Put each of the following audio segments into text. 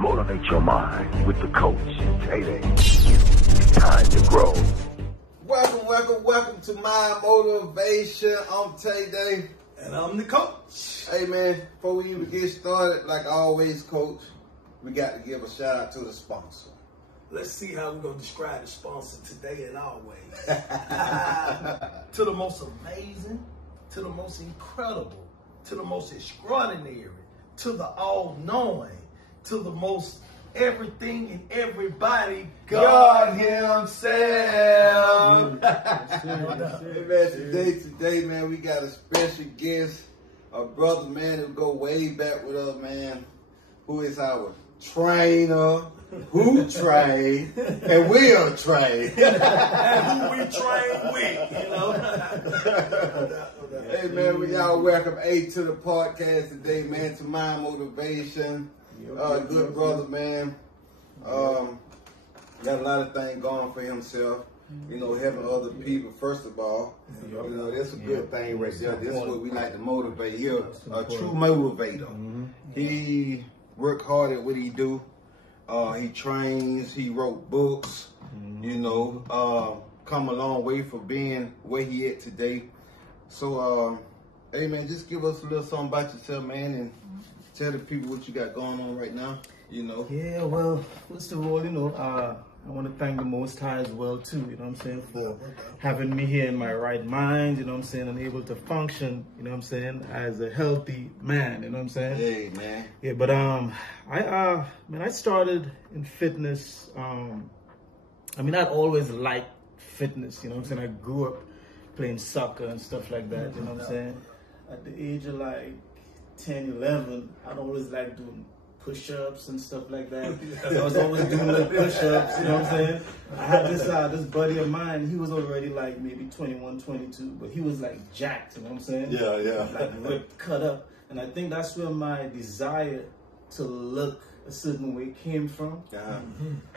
Motivate your mind with the coach, Tay-Day. It's time to grow. Welcome to My Motivation. I'm Tay-Day. And I'm the coach. Hey man, before we even get started, like always, coach, we got to give a shout out to the sponsor. Let's see how we're going to describe the sponsor today and always. To the most amazing, to the most incredible, to the most extraordinary, to the all-knowing, to the most everything and everybody, God Himself. Hey man, today, man, we got a special guest, a brother, man, who go way back with us, man, who is our trainer, who train, and we'll train. And who we train with, you know. Hey man, we all welcome A to the podcast today, man, to My Motivation. Good brother, man. Got a lot of things going for himself. You know, helping other people, first of all. You know, that's a good thing right there. This is what we like to motivate. He's a true motivator. He work hard at what he do. He trains, he wrote books, you know, come a long way for being where he at today. So, hey man, just give us a little something about yourself, man, and tell the people what you got going on right now, you know. Yeah, well, first of all, you know, I want to thank the Most High as well, too, you know what I'm saying, for having me here in my right mind, you know what I'm saying, and able to function, you know what I'm saying, as a healthy man, you know what I'm saying. Hey, man. Yeah, but, I started in fitness, I'd always liked fitness, you know what I'm saying. I grew up playing soccer and stuff like that, you know what I'm saying. At the age of like 10, 11, I'd always like doing push-ups and stuff like that. I was always doing the push-ups, you know what I'm saying? I had this buddy of mine, he was already like maybe 21, 22, but he was like jacked, you know what I'm saying? Yeah. Like ripped, cut up. And I think that's where my desire to look a certain way came from.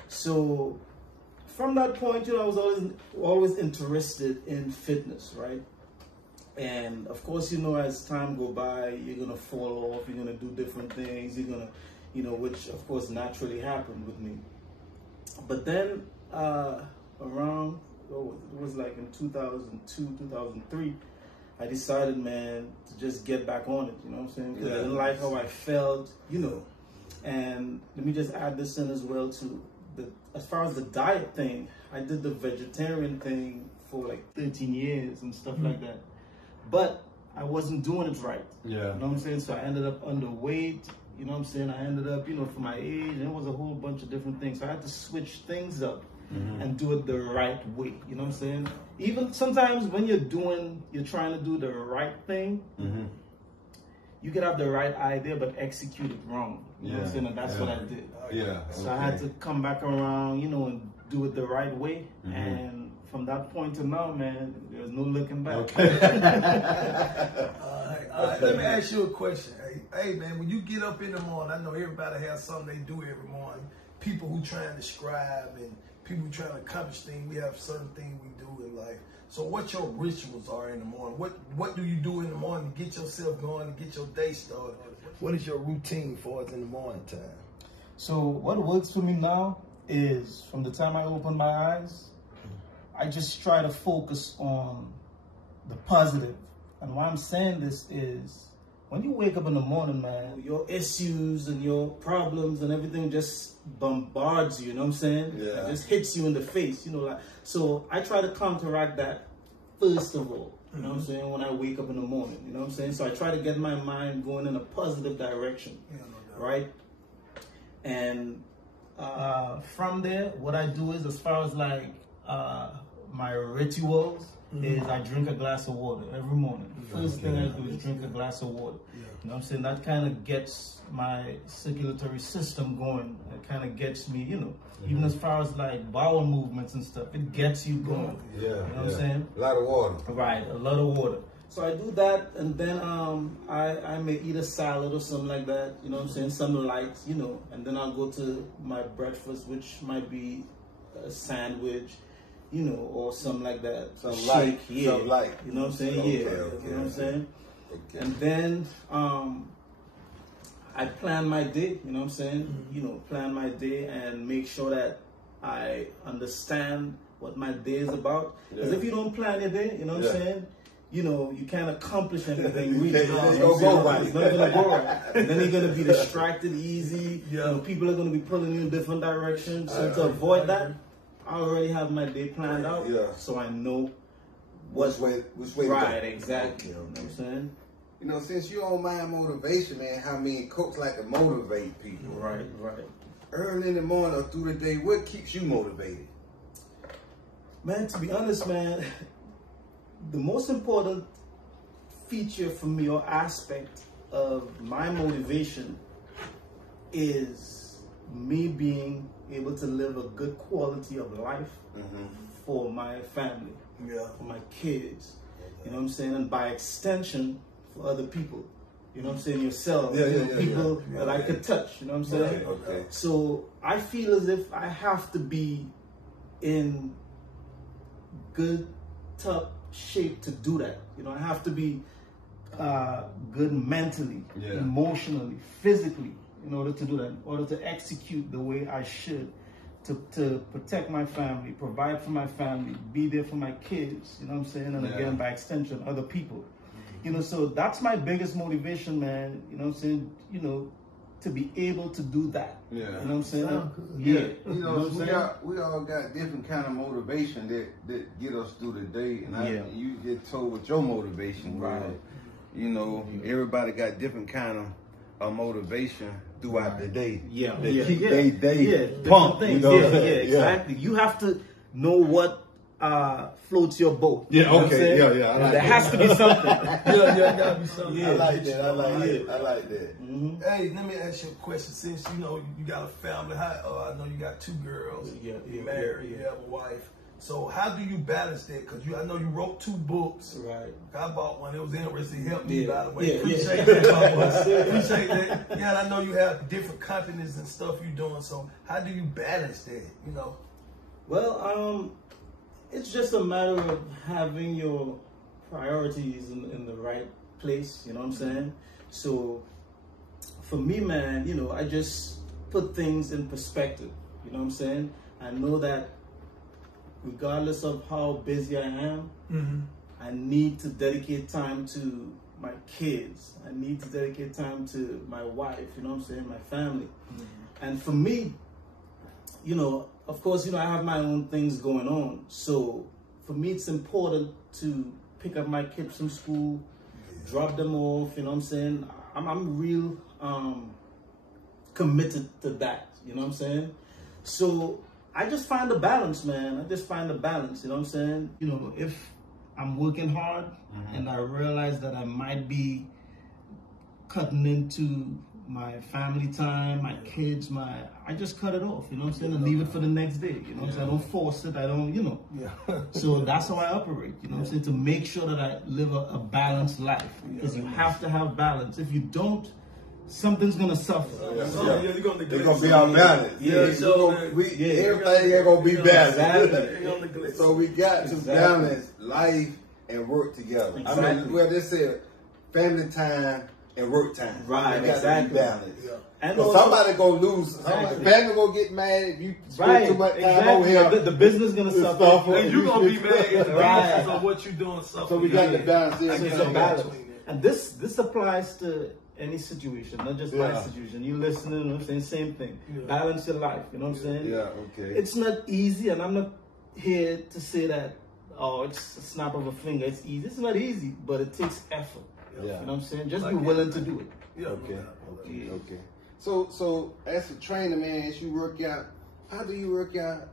So from that point, you know, I was always interested in fitness, right? And of course, you know, as time go by, you're gonna fall off, you're gonna do different things, you're gonna, you know, which of course naturally happened with me. But then around, it was like in 2002, 2003, I decided, man, to just get back on it, you know what I'm saying? Because I didn't like how I felt, you know. And let me just add this in as well too. As far as the diet thing, I did the vegetarian thing for like 13 years and stuff like that. But I wasn't doing it right. Yeah. You know what I'm saying? So I ended up underweight, you know what I'm saying? I ended up, you know, for my age, and it was a whole bunch of different things. So I had to switch things up and do it the right way, you know what I'm saying? Even sometimes when you're trying to do the right thing, you could have the right idea, but execute it wrong. You know what I'm saying? And that's what I did. So I had to come back around, you know, and do it the right way. And from that point to now, man, there's no looking back. All right. Let me ask you a question. Hey, man, when you get up in the morning, I know everybody has something they do every morning. People who trying to strive and people who trying to accomplish things, we have certain things we do in life. So what your rituals are in the morning? What do you do in the morning to get yourself going, to get your day started? What is your routine for us in the morning time? So what works for me now is from the time I open my eyes, I just try to focus on the positive. And why I'm saying this is when you wake up in the morning, man, your issues and your problems and everything just bombards you, you know what I'm saying? Yeah. It just hits you in the face, you know, like, so I try to counteract that first of all, you know what I'm saying, when I wake up in the morning, you know what I'm saying? So I try to get my mind going in a positive direction, right? And from there, what I do is, as far as like my rituals, is I drink a glass of water every morning. The first thing I do is drink a glass of water. You know what I'm saying? That kind of gets my circulatory system going. It kind of gets me, you know, even as far as like bowel movements and stuff, it gets you going. You know what I'm saying? A lot of water. Right, a lot of water. So I do that, and then I may eat a salad or something like that, you know what I'm saying, some light, you know, and then I'll go to my breakfast, which might be a sandwich, you know, or something like that. Some light, yeah. some light. You know what I'm saying? Okay, yeah. okay. You know what I'm saying? Okay. And then I plan my day, you know what I'm saying? You know, plan my day and make sure that I understand what my day is about. Because if you don't plan your day, you know what I'm saying? You know, you can't accomplish anything really. It's not gonna go right. It's not gonna go right. And then you're gonna be distracted easy. You know, people are gonna be pulling you in different directions. So to avoid that, I already have my day planned out. So I know which way right, to go. exactly. You know what I'm saying? You know, since you on Mind Motivation, man, how many coaches like to motivate people? Right. Early in the morning or through the day, what keeps you motivated? Man, to be honest, man, the most important feature for me or aspect of my motivation is me being able to live a good quality of life for my family, for my kids, you know what I'm saying, and by extension for other people, you know what I'm saying, yourself, people that I could touch, you know what I'm saying. So I feel as if I have to be in good, tough shape to do that. You know, I have to be good mentally, emotionally, physically, in order to do that, in order to execute the way I should, to protect my family, provide for my family, be there for my kids, you know what I'm saying, and again, by extension, other people. You know, so that's my biggest motivation, man, you know what I'm saying, you know, to be able to do that. You know what I'm saying? You know, we all got different kind of motivation that get us through the day, and you get told what your motivation was. You know, everybody got different kind of motivation throughout the day. They keep their day pumped. You know? Exactly. You have to know what floats your boat. I like there has to be something. Gotta be something. I like that. I like that. Hey, let me ask you a question. Since you know you got a family, I know you got 2 girls. You're married. You have a wife. So how do you balance that? Because I know you wrote 2 books. Right. I bought one. It was interesting. It helped me, by the way. Appreciate that. Appreciate that. Yeah, and I know you have different companies and stuff you're doing. So how do you balance that? You know. Well, it's just a matter of having your priorities in the right place. You know what I'm saying? So for me, man, you know, I just put things in perspective. You know what I'm saying? I know that regardless of how busy I am, I need to dedicate time to my kids. I need to dedicate time to my wife, you know what I'm saying, my family. And for me, you know, of course, you know, I have my own things going on. So for me, it's important to pick up my kids from school, drop them off, you know what I'm saying. I'm real committed to that, you know what I'm saying. So I just find a balance, man. I just find a balance, you know what I'm saying? You know, if I'm working hard and I realize that I might be cutting into my family time, my kids, I just cut it off, you know what I'm saying? And leave it for the next day, you know what I'm saying? I don't force it, I don't, you know. So that's how I operate, you know what I'm saying? To make sure that I live a balanced life. Because you have to have balance. If you don't, something's gonna suffer. They're gonna be out balance. Everything ain't gonna be balanced. So we got to balance life and work together. I mean, well, they said family time and work time. Right, they got to be balanced. And so somebody gonna lose. Family gonna get mad if you spend too much time over here. The business gonna suffer. And you gonna be mad if the business on what you're doing suffer. So we got to balance. And this applies to any situation, not just my situation. You listening, you know what I'm saying? Same thing. Balance your life, you know what I'm saying? It's not easy, and I'm not here to say that, oh, it's a snap of a finger, it's easy. It's not easy, but it takes effort. You know what I'm saying? Just be willing to do it. Okay. So as a trainer, man, as you work out, how do you work out?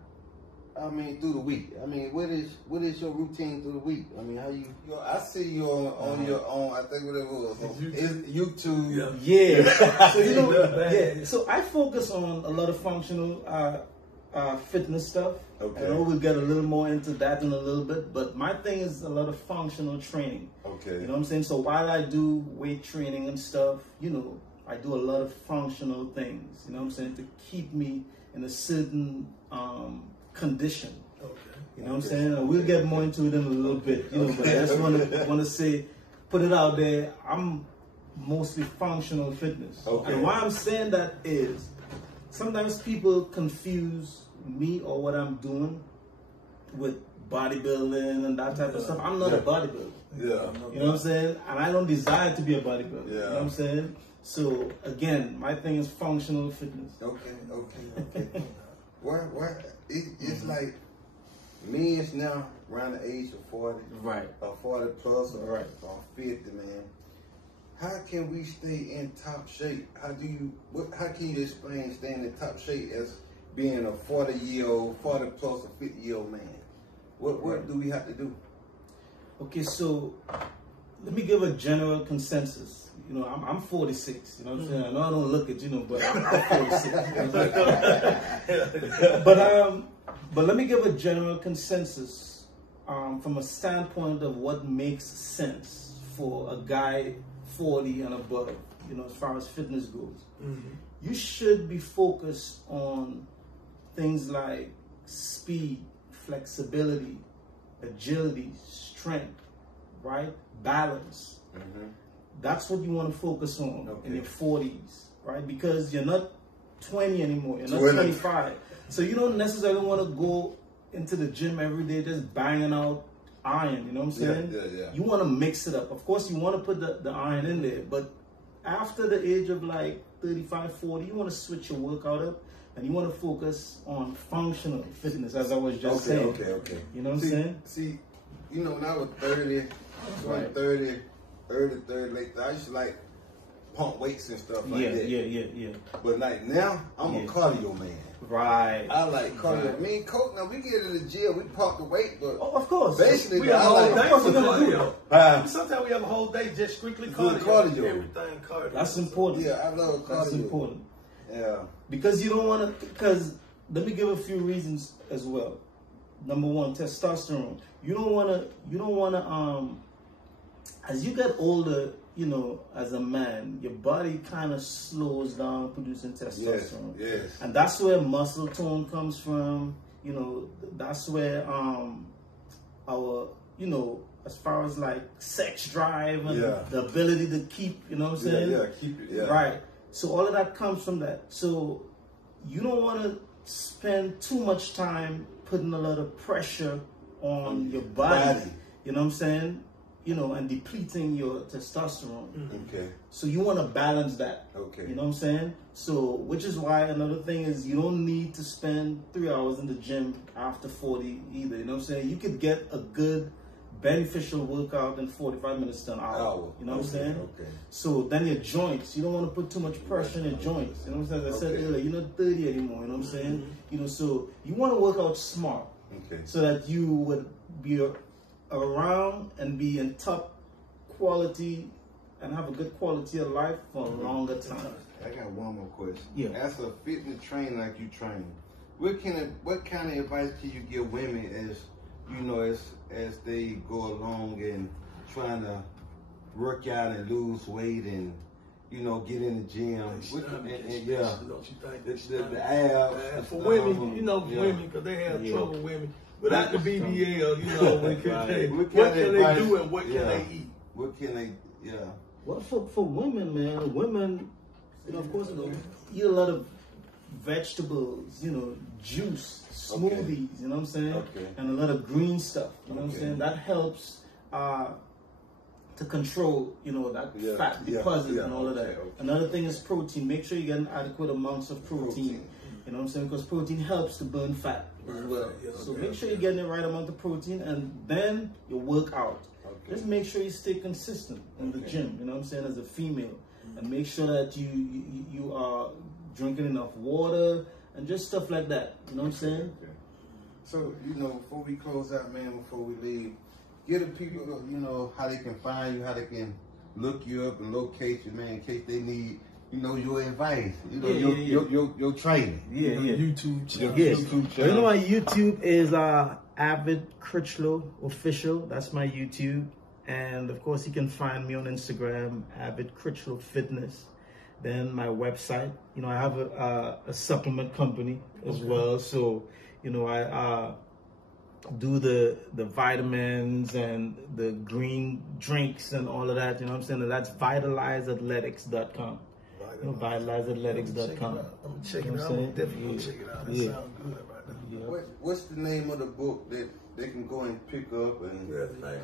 I mean, through the week. I mean, what is your routine through the week? I mean, how you I see you on your own. I think what it was. It's YouTube. So you know, so I focus on a lot of functional fitness stuff. I know we'll get a little more into that in a little bit, but my thing is a lot of functional training. You know what I'm saying? So while I do weight training and stuff, you know, I do a lot of functional things, you know what I'm saying, to keep me in a certain condition. You know what I'm saying? And we'll get more into it in a little bit, you know, but I just want to say, put it out there. I'm mostly functional fitness. Okay. And why I'm saying that is sometimes people confuse me or what I'm doing with bodybuilding and that type of stuff. I'm not a bodybuilder. Yeah. You know what I'm saying? And I don't desire to be a bodybuilder. You know what I'm saying? So again, my thing is functional fitness. Okay. It's like men's now around the age of 40, Right. Or 40 plus, or, Right. or 50, man. How can we stay in top shape? How can you explain staying in top shape as being a 40-year-old, 40 plus, or 50-year-old man? What do we have to do? Okay, so let me give a general consensus. You know, I'm 46. You know what I'm saying? I know I don't look it, but I'm 46. You know but let me give a general consensus from a standpoint of what makes sense for a guy 40 and above. You know, as far as fitness goes, you should be focused on things like speed, flexibility, agility, strength, right? Balance. That's what you want to focus on in your 40s, right? Because you're not 20 anymore. You're not 25. So you don't necessarily want to go into the gym every day just banging out iron, you know what I'm saying? Yeah. You want to mix it up. Of course, you want to put the iron in there, but after the age of like 35, 40, you want to switch your workout up and you want to focus on functional fitness, as I was just saying. Okay. You know what I'm saying? See, when I was 30, Right. 30, early 30, late 30, I used to like pump weights and stuff like that. Yeah. But like now, I'm a cardio man. Right. I like cardio. Me and Coach, now we get in the gym, we pump the weight, but Oh, of course. basically, We have a whole day course for we're gonna do cardio. Sometimes we have a whole day just strictly Good cardio. cardio. Everything cardio. That's important. yeah, I love cardio. That's important. Yeah. Because you don't want to, because let me give a few reasons as well. Number one, testosterone. You don't want to, as you get older, as a man, your body kind of slows down producing testosterone. Yes. And that's where muscle tone comes from. That's where our, as far as like sex drive and the ability to keep, you know what I'm saying? Yeah, keep it, yeah. Right. So all of that comes from that. So you don't want to spend too much time putting a lot of pressure on your body. You know what I'm saying? And depleting your testosterone. Okay. So you want to balance that. Okay. You know what I'm saying? So, which is why another thing is you don't need to spend 3 hours in the gym after 40 either. You know what I'm saying? You could get a good beneficial workout in 45 minutes to an hour. You know what I'm saying? Okay. So then your joints, you don't want to put too much pressure on your joints. You know what I'm saying? As I said earlier, you're not 30 anymore. You know what I'm saying? So you want to work out smart. Okay. So that you would be around and be in top quality and have a good quality of life for a longer time. I got one more question. Yeah. As a fitness trainer like you train, what kind of advice can you give women as they go along and trying to work out and lose weight and get in the gym? Don't you think The abs. for women, women, because they have trouble with women. Without the BBL, what can they do and what can they eat? What can they, Well, for women, man, of course, eat a lot of vegetables, juice, smoothies, you know what I'm saying? Okay. And a lot of green stuff, you know what I'm saying? That helps to control, that fat deposit and all of that. Okay. Another thing is protein. Make sure you get adequate amounts of protein. You know what I'm saying? Because protein helps to burn fat as well. So make sure you're getting the right amount of protein and then you work out. Okay. Just make sure you stay consistent in the gym, you know what I'm saying, as a female. And make sure that you are drinking enough water and just stuff like that. You know what I'm saying? Okay. So, before we close out, man, before we leave, give the people, how they can find you, how they can look you up and locate you, man, in case they need your advice, your training. YouTube channel. YouTube channel. My YouTube is Avid Critchlow Official. That's my YouTube. And of course, you can find me on Instagram, Avid Critchlow Fitness. Then my website. I have a supplement company as well. So, do the vitamins and the green drinks and all of that. You know what I'm saying? And that's vitalizeathletics.com. Vitalizeathletics.com. I'm gonna check it out. I'm definitely gonna check it out. That sounds good right now. What's the name of the book that they can go and pick up and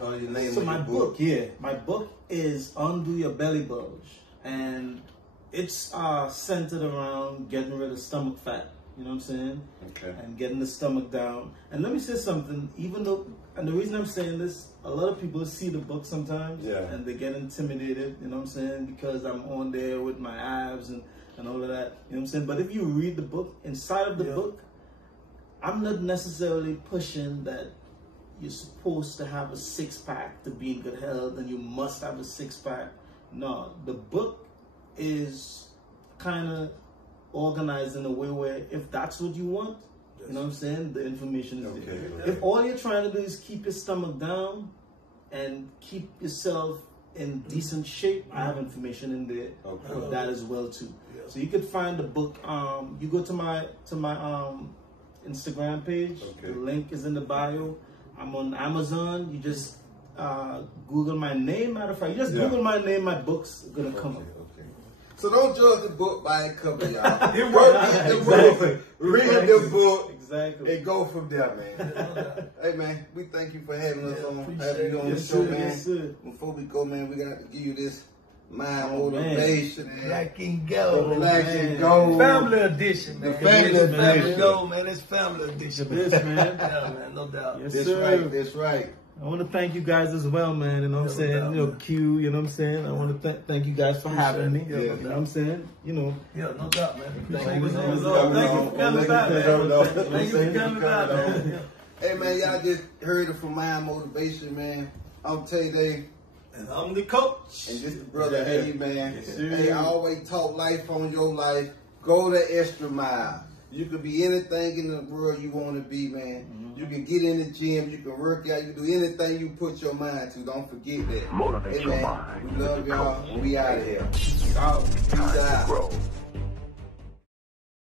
call your name? So my book, my book is Undo Your Belly Bulge, and it's centered around getting rid of stomach fat. You know what I'm saying? Okay. And getting the stomach down. And let me say something. Even though, and the reason I'm saying this, a lot of people see the book sometimes, and they get intimidated. You know what I'm saying? Because I'm on there with my abs and all of that. You know what I'm saying? But if you read the book, inside of the book, I'm not necessarily pushing that you're supposed to have a six-pack to be in good health and you must have a six-pack. No, the book is kind of organized in a way where if that's what you want, you know what I'm saying, the information is there. Okay. If all you're trying to do is keep your stomach down and keep yourself in decent shape, I have information in there for that as well too. So you could find the book. You go to my Instagram page. The link is in the bio. I'm on Amazon. You just Google my name. Matter of fact, you just Google my name. My book's gonna come up. So don't judge the book by its cover, y'all. Read the book, and go from there, man. Hey, man, we thank you for having us on the show, man. Before we go, man, we got to give you this mind motivation. Black and gold. Black and gold. Family edition, man. Family edition. Gold, man. It's family edition. This, man. Yeah, man, no doubt. Yes, that's sir. right. That's right. I want to thank you guys as well, man. You know what I'm saying? You know, Q, you know what I'm saying? I want to thank you guys for having me. You know what I'm saying? You know. Yeah, no doubt, man. Thank you for coming back, man. Thank you for coming back, man. Hey, man, y'all just heard it from Mind Motivation, man. I'm Tay-Day. And I'm the coach. And this is the brother, hey, man. Hey, I always talk life on your life. Go the extra mile. You can be anything in the world you want to be, man. You can get in the gym, you can work out, you can do anything you put your mind to. Don't forget that. Motivate hey, your man, mind. we love y'all. We out of here. Time to grow.